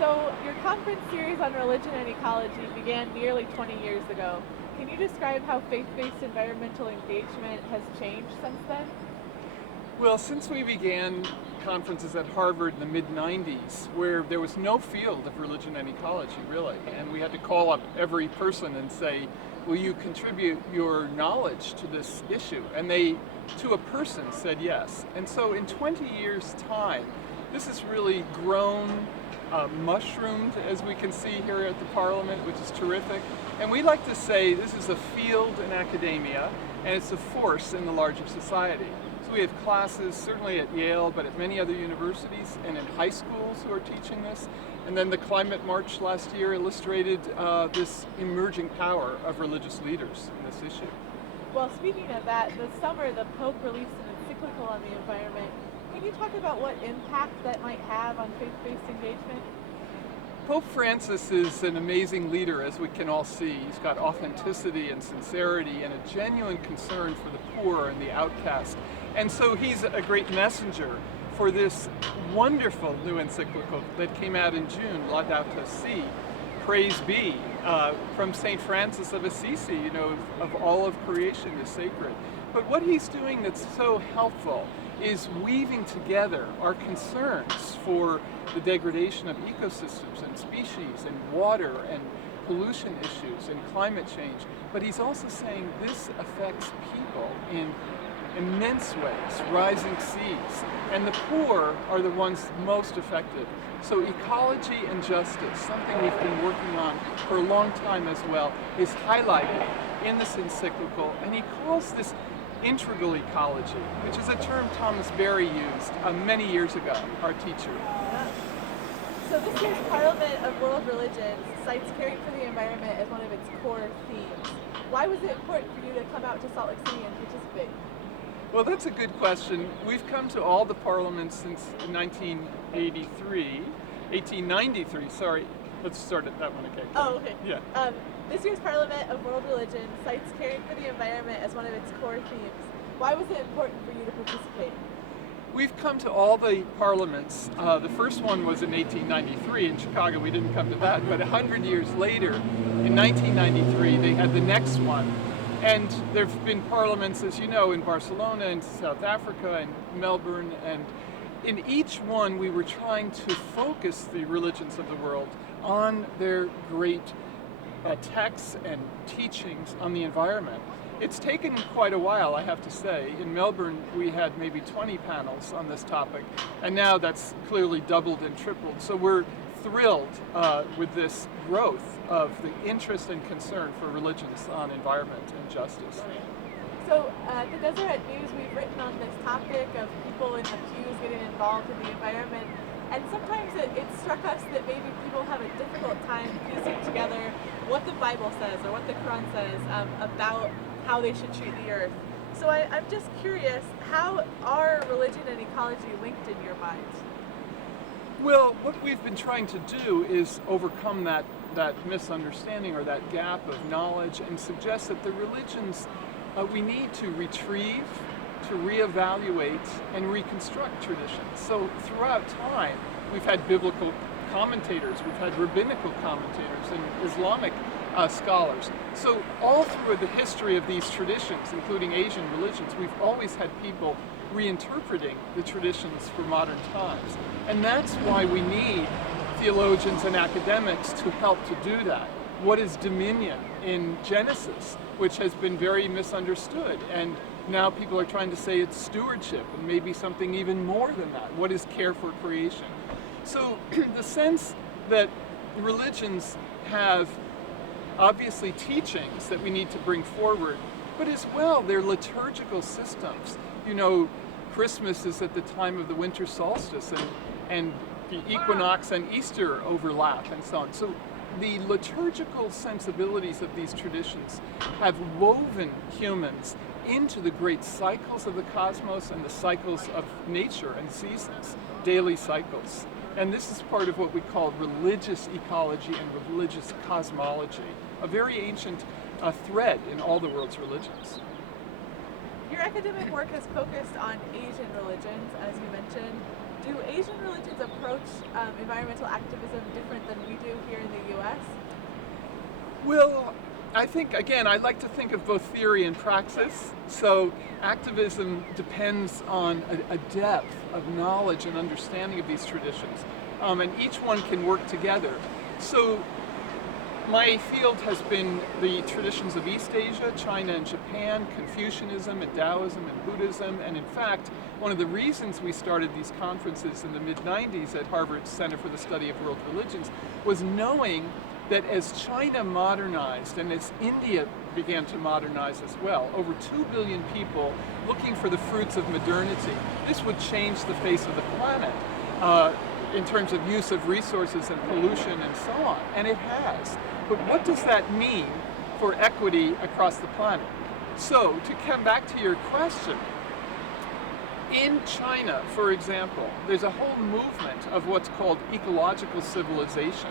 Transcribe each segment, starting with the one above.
So, your conference series on religion and ecology began nearly 20 years ago. Can you describe how faith-based environmental engagement has changed since then? Well, since we began conferences at Harvard in the mid-90s, where there was no field of religion and ecology, really, and we had to call up every person and say, will you contribute your knowledge to this issue? And they, to a person, said yes. And so in 20 years' time, this has really grown, mushroomed, as we can see here at the Parliament, which is terrific. And we like to say this is a field in academia, and it's a force in the larger society. So we have classes, certainly at Yale, but at many other universities and in high schools who are teaching this. And then the Climate March last year illustrated this emerging power of religious leaders in this issue. Well, speaking of that, this summer the Pope released an encyclical on the environment. Can you talk about what impact that might have on faith-based engagement? Pope Francis is an amazing leader, as we can all see. He's got authenticity and sincerity and a genuine concern for the poor and the outcast. And so he's a great messenger for this wonderful new encyclical that came out in June, Laudato Si, Praise Be, from St. Francis of Assisi, of all of creation is sacred. But what he's doing that's so helpful is weaving together our concerns for the degradation of ecosystems and species and water and pollution issues and climate change. But he's also saying this affects people in immense ways, rising seas, and the poor are the ones most affected. So ecology and justice, something we've been working on for a long time as well, is highlighted in this encyclical, and he calls this integral ecology, which is a term Thomas Berry used many years ago, our teacher. So this year's Parliament of World Religions cites caring for the environment as one of its core themes. Why was it important for you to come out to Salt Lake City and participate? Well, that's a good question. We've come to all the parliaments since 1893, sorry. Let's start at that one, okay? Oh, okay. Yeah. This year's Parliament of World Religion cites caring for the environment as one of its core themes. Why was it important for you to participate? We've come to all the parliaments. The first one was in 1893 in Chicago. We didn't come to that, but 100 years later, in 1993, they had the next one. And there have been parliaments, as you know, in Barcelona and South Africa and Melbourne, and in each one we were trying to focus the religions of the world on their great texts and teachings on the environment. It's taken quite a while, I have to say. In Melbourne, we had maybe 20 panels on this topic, and now that's clearly doubled and tripled. So we're thrilled with this growth of the interest and concern for religions on environment and justice. So at the Deseret News, we've written on this topic of people in the pews getting involved in the environment, and sometimes it struck us that maybe people have a difficult time piecing together what the Bible says or what the Quran says about how they should treat the earth. So I'm just curious, how are religion and ecology linked in your minds? Well, what we've been trying to do is overcome that misunderstanding or that gap of knowledge and suggest that the religions we need to retrieve, to reevaluate, and reconstruct traditions. So throughout time, we've had biblical commentators, we've had rabbinical commentators, and Islamic scholars. So all through the history of these traditions, including Asian religions, we've always had people reinterpreting the traditions for modern times. And that's why we need theologians and academics to help to do that. What is dominion in Genesis, which has been very misunderstood, and now people are trying to say it's stewardship, and maybe something even more than that. What is care for creation? So the sense that religions have obviously teachings that we need to bring forward, but as well they're liturgical systems. Christmas is at the time of the winter solstice, and the equinox and Easter overlap and so on. So the liturgical sensibilities of these traditions have woven humans into the great cycles of the cosmos and the cycles of nature and seasons, daily cycles. And this is part of what we call religious ecology and religious cosmology, a very ancient thread in all the world's religions. Your academic work has focused on Asian religions, as you mentioned. Do Asian religions approach approach environmental activism different than we do here in the U.S.? Well, I think, again, I like to think of both theory and praxis. So activism depends on a depth of knowledge and understanding of these traditions. And each one can work together. So my field has been the traditions of East Asia, China and Japan, Confucianism and Taoism and Buddhism. And in fact, one of the reasons we started these conferences in the mid-90s at Harvard's Center for the Study of World Religions was knowing that as China modernized and as India began to modernize as well, over 2 billion people looking for the fruits of modernity, this would change the face of the planet in terms of use of resources and pollution and so on, and it has. But what does that mean for equity across the planet? So, to come back to your question, in China, for example, there's a whole movement of what's called ecological civilization.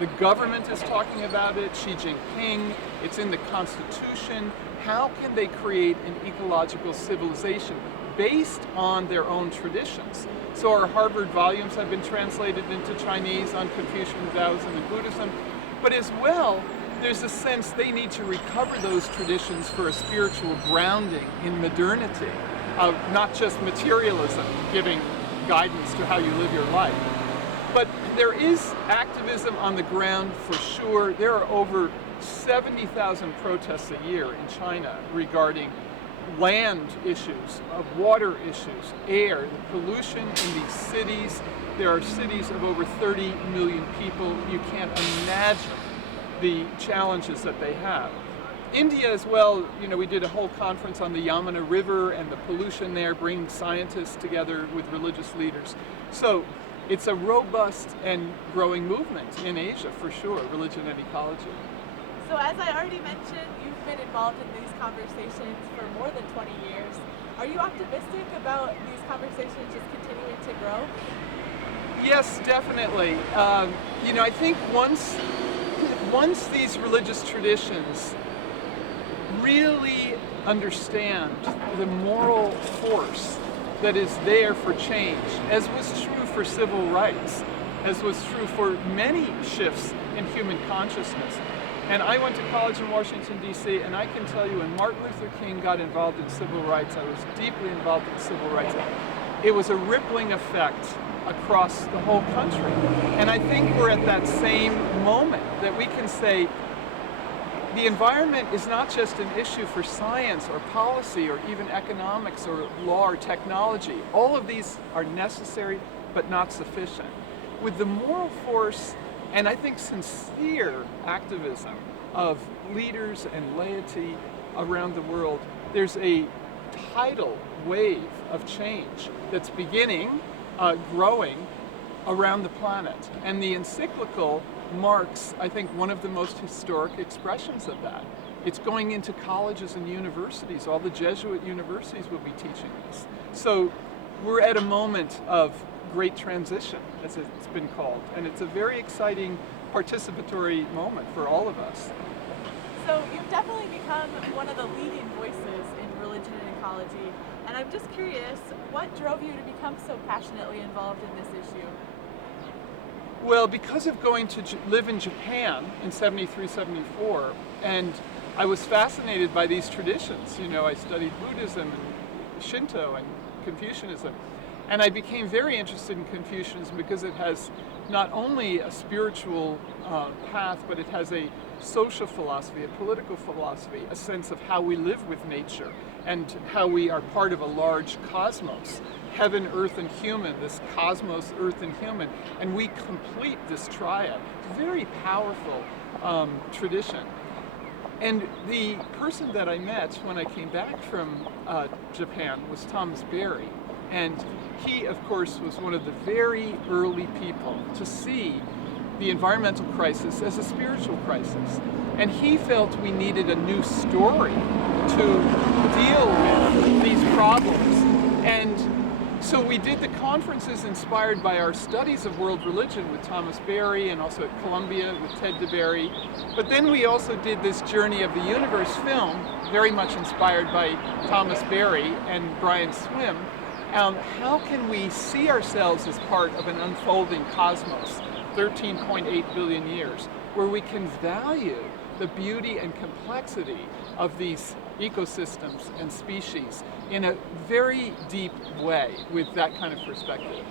The government is talking about it, Xi Jinping, it's in the constitution. How can they create an ecological civilization based on their own traditions? So our Harvard volumes have been translated into Chinese on Confucian, Taoism, and Buddhism. But as well, there's a sense they need to recover those traditions for a spiritual grounding in modernity, not just materialism giving guidance to how you live your life. But there is activism on the ground for sure. There are over 70,000 protests a year in China regarding land issues, water issues, air, the pollution in these cities. There are cities of over 30 million people. You can't imagine the challenges that they have. India as well, you know, we did a whole conference on the Yamuna River and the pollution there, bringing scientists together with religious leaders. So it's a robust and growing movement in Asia, for sure, religion and ecology. So as I already mentioned, you've been involved in these conversations for more than 20 years. Are you optimistic about these conversations just continuing to grow? Yes, definitely. You know, I think once these religious traditions really understand the moral force that is there for change, as was true for civil rights, as was true for many shifts in human consciousness. And I went to college in Washington, D.C., and I can tell you when Martin Luther King got involved in civil rights, I was deeply involved in civil rights. It was a rippling effect across the whole country. And I think we're at that same moment that we can say the environment is not just an issue for science or policy or even economics or law or technology. All of these are necessary but not sufficient. With the moral force and I think sincere activism of leaders and laity around the world, there's a tidal wave of change that's beginning, growing around the planet. And the encyclical marks, I think, one of the most historic expressions of that. It's going into colleges and universities. All the Jesuit universities will be teaching this. So we're at a moment of great transition, as it's been called. And it's a very exciting participatory moment for all of us. So you've definitely become one of the leading voices in religion and ecology. And I'm just curious, what drove you to become so passionately involved in this issue? Well, because of going to live in Japan in 73, 74, and I was fascinated by these traditions. You know, I studied Buddhism and Shinto and Confucianism. And I became very interested in Confucianism because it has not only a spiritual path, but it has a social philosophy, a political philosophy, a sense of how we live with nature and how we are part of a large cosmos. Heaven, earth, and human, this cosmos, earth, and human, and we complete this triad. It's a very powerful tradition. And the person that I met when I came back from Japan was Thomas Berry. And he, of course, was one of the very early people to see the environmental crisis as a spiritual crisis. And he felt we needed a new story to deal with these problems. And so we did the conferences inspired by our studies of world religion with Thomas Berry and also at Columbia with Ted DeBerry. But then we also did this Journey of the Universe film, very much inspired by Thomas Berry and Brian Swim. How can we see ourselves as part of an unfolding cosmos, 13.8 billion years, where we can value the beauty and complexity of these ecosystems and species in a very deep way with that kind of perspective?